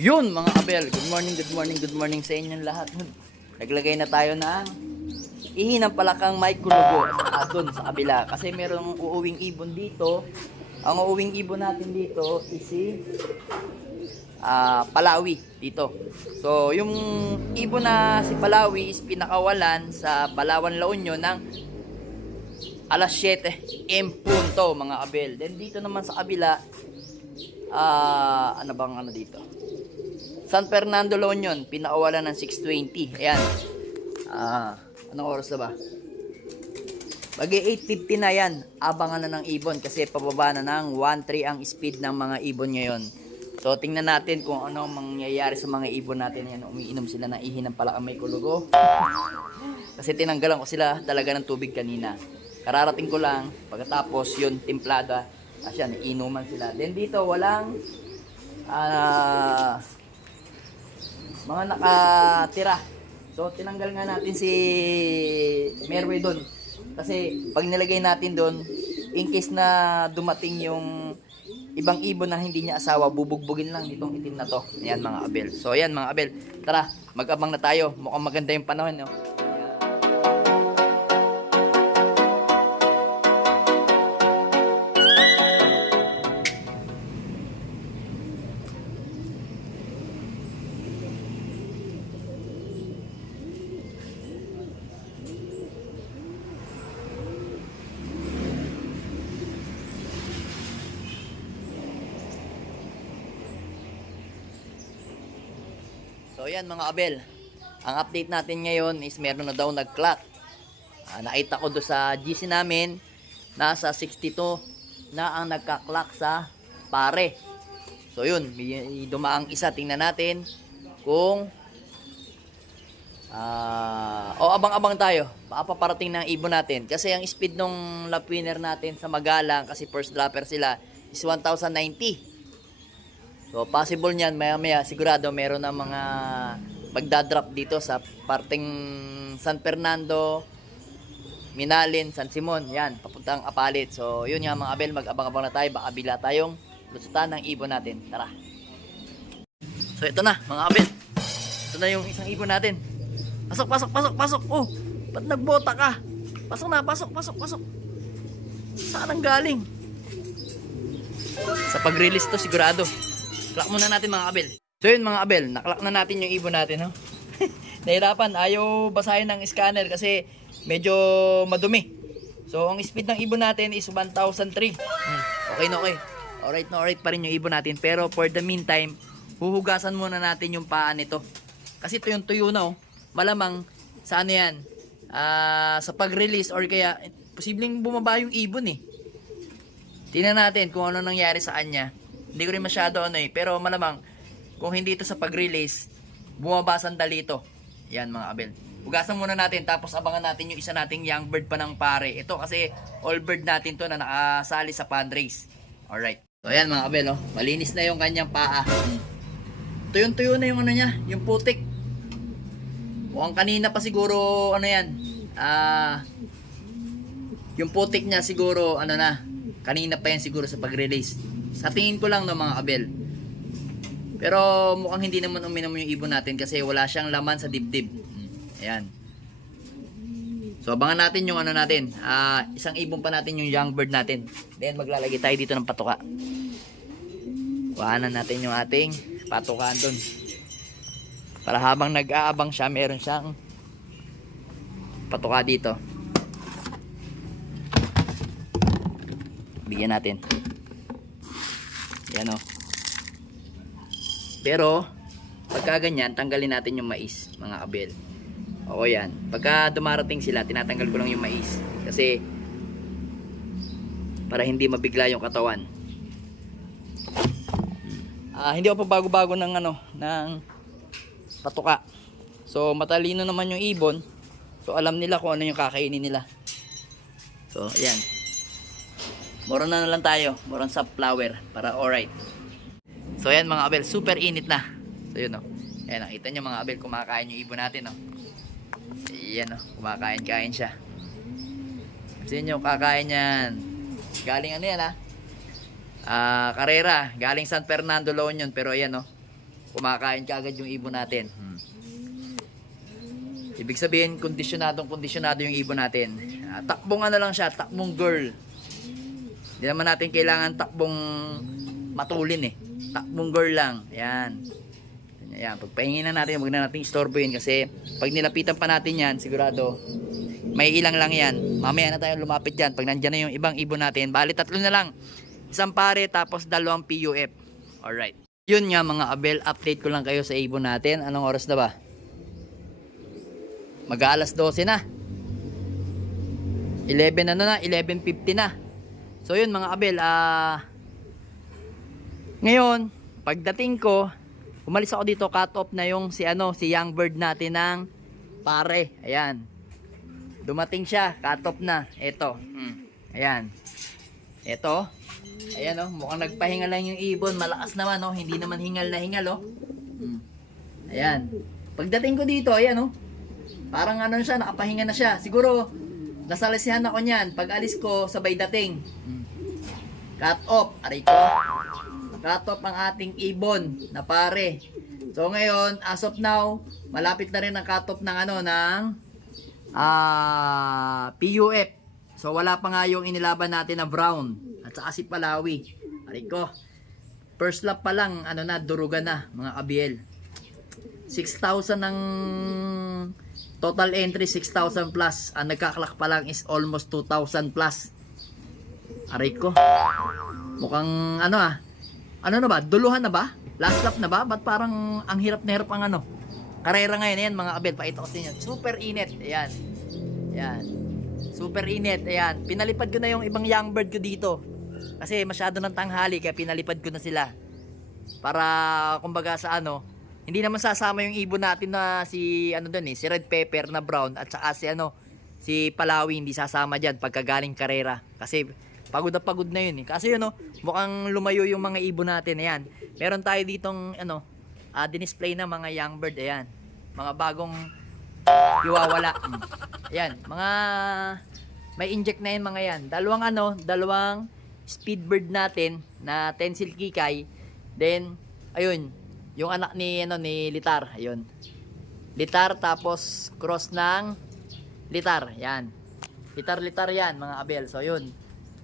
Yun mga abel, good morning, good morning, good morning sa inyong lahat. Naglagay na tayo ng ihi ng palakang micrologo doon sa kabila. Kasi merong uuwing ibon dito. Ang uuwing ibon natin dito is si Palawi dito. So yung ibon na si Palawi is pinakawalan sa Palawan, La Union ng alas 7 m punto mga abel. Then dito naman sa kabila, ano bang ano dito? San Fernando, La Union, pinakawalan ng 6:20. Ayan. Anong oras na ba? Bagi 8:50 na yan. Abangan na ng ibon kasi pababa na ng 1.3 ang speed ng mga ibon ngayon. So tingnan natin kung ano mangyayari sa mga ibon natin. Ayan, umiinom sila ng ihi ng palakang may kulugo. Kasi tinanggalan ko sila talaga ng tubig kanina. Kararating ko lang. Pagkatapos yun, timplada. Asyan, inuman sila. Then dito, walang mga nakatira. So tinanggal nga natin si Merway doon. Kasi pag nilagay natin doon, in case na dumating yung ibang ibon na hindi niya asawa, bubugbugin lang itong itim na to. Ayan mga abel. So ayan mga abel, tara, mag-abang na tayo. Mukhang maganda yung panahon, no? So yan mga abel, ang update natin ngayon is meron na daw nag-clock. Nakita ko doon sa GC namin, nasa 62 na ang nagka-clock sa pare. So yun, may dumaang isa, tingnan natin kung abang-abang tayo, paparating ng ibon natin. Kasi ang speed nung lap winner natin sa Magalang, kasi first dropper sila, is 1090. So possible niyan maya-maya sigurado meron na mga magdadrop dito sa parteng San Fernando, Minalin, San Simon, yan, papuntang Apalit. So yun nga mga abel, mag-abang-abang na tayo, baka bila tayong lusutan ng ibon natin. Tara. So ito na mga abel, ito na yung isang ibon natin. Pasok, pasok, pasok, pasok. Oh, ba't nagbota ka? Pasok na, pasok, pasok, pasok. Saan ang galing? Sa pag-release to sigurado. Clock muna natin mga abel. So yun mga abel, naklock na natin yung ibon natin, no? Nahirapan, ayaw basahin ng scanner kasi medyo madumi. So ang speed ng ibon natin is 1,003. Okay na okay. Alright na alright pa rin yung ibon natin. Pero for the meantime, huhugasan muna natin yung paa nito. Kasi ito yung tuyo na, oh. Malamang sa ano yan, sa pag-release or kaya posibleng bumaba yung ibon eh. Tingnan natin kung ano nangyari sa kanya. Hindi ko rin masyado pero malamang kung hindi ito sa pag-release, bumaba sandali ito. Yan mga abel. Hugasan muna natin tapos abangan natin yung isa nating young bird pa ng pare. Ito kasi all bird natin to na nakasali sa fundraise. Alright. So ayan mga abel, oh. Malinis na yung kanyang paa. Tuyo-tuyo na yung ano niya, yung putik. Mukhang kanina pa siguro ano yan. Yung putik niya siguro ano na. Kanina pa yan siguro sa pag-release. Sa tingin ko lang no mga abel. Pero mukhang hindi naman uminom yung ibon natin kasi wala siyang laman sa dibdib. Ayan. So abangan natin yung ano natin. Isang ibon pa natin yung young bird natin. Then maglalagay tayo dito ng patuka. Kuhanan natin yung ating patukaan dun. Para habang nag-aabang siya, meron siyang patuka dito. Bigyan natin. Yan o. Pero pagka ganyan, tanggalin natin yung mais mga abel. O yan. Pagka dumarating sila, tinatanggal ko lang yung mais. Kasi para hindi mabigla yung katawan. Hindi ako pa bago-bago ng ng patuka. So matalino naman yung ibon. So alam nila kung ano yung kakainin nila. So ayan. Moron na lang tayo. Moron sa flower para alright. So ayan mga abel, super init na. So yun o. Ayan, nakita nyo mga abel, kumakain yung ibon natin o. Ayan o, kumakain-kain siya. Kasi nyo, kakain yan. Galing ano yan ha. Carrera, galing San Fernando, La Union. Pero ayan oh. kumakain kaagad yung ibon natin. Ibig sabihin, kondisyonado yung ibon natin. Takbong ano lang siya, takbong girl. Hindi naman natin kailangan takbong matulin eh. Takbong girl lang. Ayan. Ayan, pagpahingin na natin, huwag na natin istorbohin kasi pag nilapitan pa natin yan, sigurado may ilang lang yan. Mamaya na tayo lumapit yan pag nandyan na yung ibang ibon natin. Bali, 3 na lang. Isang pare tapos 2 PUF. Alright. Yun nga mga abel, update ko lang kayo sa ibon natin. Anong oras na ba? Mag-aalas 12 na. 11 ano na, 11:50 na. So yun mga abel, ngayon, pagdating ko, umalis ako dito, cut off na yung si young bird natin ng pare. Ayan. Dumating siya, cut off na. Ito. Ayan. Ito. Ayan oh, mukhang nagpahinga lang yung ibon. Malakas naman oh, hindi naman hingal na hingal oh. Ayan. Pagdating ko dito, ayan oh. Parang ano siya, nakapahinga na siya. Siguro, nasalisihan ako niyan. Pag alis ko, sabay dating. Cut off. Aray ko. Cut off ang ating ibon na pare. So ngayon, as of now, malapit na rin ang cut off ng PUF. So wala pa nga yung inilaban natin na brown at saka si Palawi. Aray ko. First lap pa lang, durugan na mga kabiel. 6,000 ng total entry, 6,000 plus. Ang nagkaklak pa lang is almost 2,000 plus. Aray ko. Mukhang ano na ba? Duluhan na ba? Last lap na ba? Ba't parang ang hirap na hirap ang karera ngayon? Ayan mga kabel, pakita ko sa inyo. Super init. Ayan. Ayan. Super init. Ayan. Pinalipad ko na yung ibang young bird ko dito. Kasi masyado ng tanghali, kaya pinalipad ko na sila. Para, kumbaga sa hindi naman sasama yung ibon natin na si si red pepper na brown at saka si Palawi, hindi sasama diyan pagkagaling karera. Kasi pagod na yun eh. Kasi mukhang lumayo yung mga ibon natin. Ayan. Meron tayo ditong dinisplay na mga young bird. Ayan. Mga bagong iwawala. Ayan. Mga may inject na yun mga yan. Dalawang speed bird natin na Tensil Kikay. Then, ayun. Yung anak ni Litar. Ayun. Litar tapos cross ng Litar. Ayan. Litar yan mga abel. So, yun.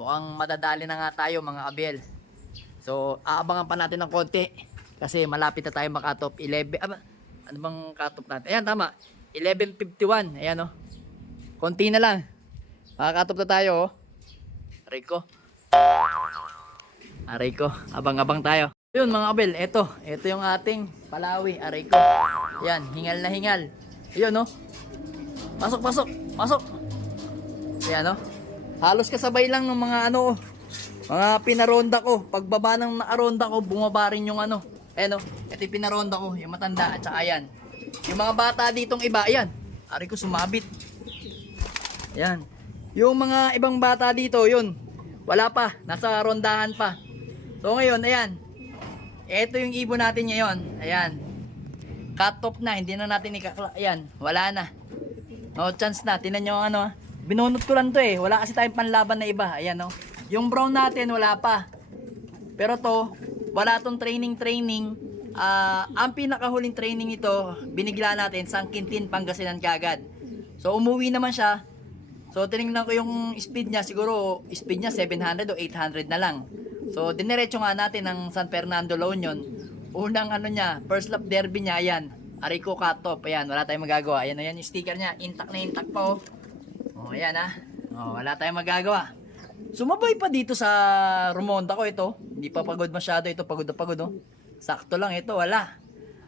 Mukhang madadali na nga tayo mga abel. So, aabangan pa natin ng konti. Kasi malapit na tayo makatop. 11. Ano bang katop natin? Ayan, tama. 11:51. Ayan oh. Konti na lang. Makakatop na tayo oh. Aray ko. Abang-abang tayo. Yun mga abel. Ito yung ating Palawi. Aray ko. Ayan. Hingal na hingal. Ayun oh. Pasok. Ayan oh. Halos kasabay lang ng mga mga pinaronda ko. Pagbaba ng nakaronda ko, bumaba rin yung Ayan o, ito yung pinaronda ko, yung matanda at saka ayan. Yung mga bata ditong iba, ayan. Ari ko sumabit. Ayan. Yung mga ibang bata dito, yun. Wala pa, nasa rondahan pa. So ngayon, ayan. Ito yung ibon natin ngayon. Ayan. Cut off na, hindi na natin ayan, wala na. No chance na, tinan nyo binunot ko lang to eh. Wala kasi tayong panlaban na iba. Ayan oh. Yung brown natin wala pa. Pero to, wala tong training. Ang pinakahuling training ito, binigla natin sa Quintin, Pangasinan kagad. So umuwi naman siya. So tinignan ko yung speed niya, siguro speed niya 700 o 800 na lang. So diniretso nga natin ng San Fernando La Union. Unang niya, first lap derby niya, ayan. Arico cut off. Ayan, wala tayong magagawa. Ayan yung sticker niya, intact na intact pa oh. Oh, ayan wala tayong magagawa. Sumabay pa dito sa Rumonda ko ito. Hindi pa pagod masyado ito. Pagod na pagod oh. Sakto lang ito. Wala.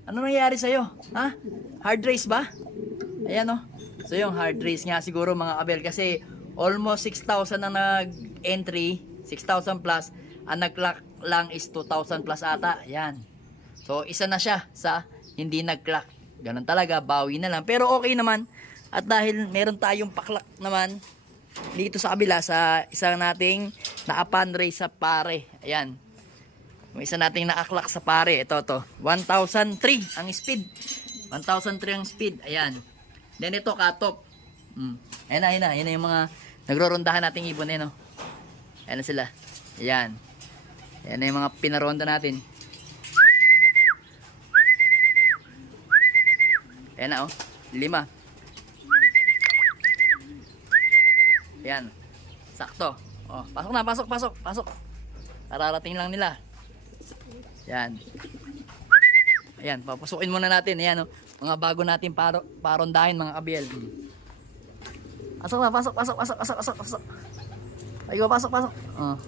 Ano nangyari sa'yo? Ha? Hard race ba? Ayan oh. So yung hard race nga siguro mga kabel. Kasi almost 6,000 na nag-entry. 6,000 plus. Ang nag-clock lang is 2,000 plus ata. Ayan. So isa na siya sa hindi nag-clock. Ganun talaga. Bawi na lang. Pero okay naman. At dahil meron tayong paklak naman dito sa kabila sa isang nating naka-pan race sa pare. Ayan. May isa nating nakaklak sa pare. Ito. 1,003 ang speed. 1,003 ang speed. Ayan. Then ito cut-off. Ayan na yung mga nagrorondahan nating ibon. Ayan na sila. Ayan. Ayan na yung mga pinaronda natin. Ayan na, oh. 5. Ayan. Sakto. Oh, pasok na, pasok. Kararating lang nila. Ayan. Ayan, papusukin muna natin. Ayan, oh. Mga bago natin parondahin, mga kabil. Pasok na, pasok. Ayun, pasok. Oh.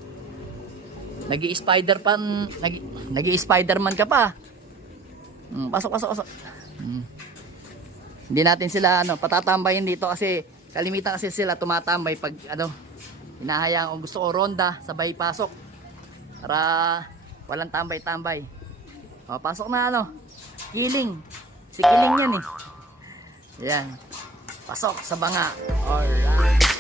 Nag-i-Spider-Man ka pa. Pasok. Hindi natin sila patatambayin dito kasi kalimitan kasi sila tumatambay pag hinahayaan kung gusto ko ronda, sabay pasok. Para walang tambay-tambay. O, pasok na Kiling. Si Kiling yan eh. Yan. Pasok sa banga. Alright.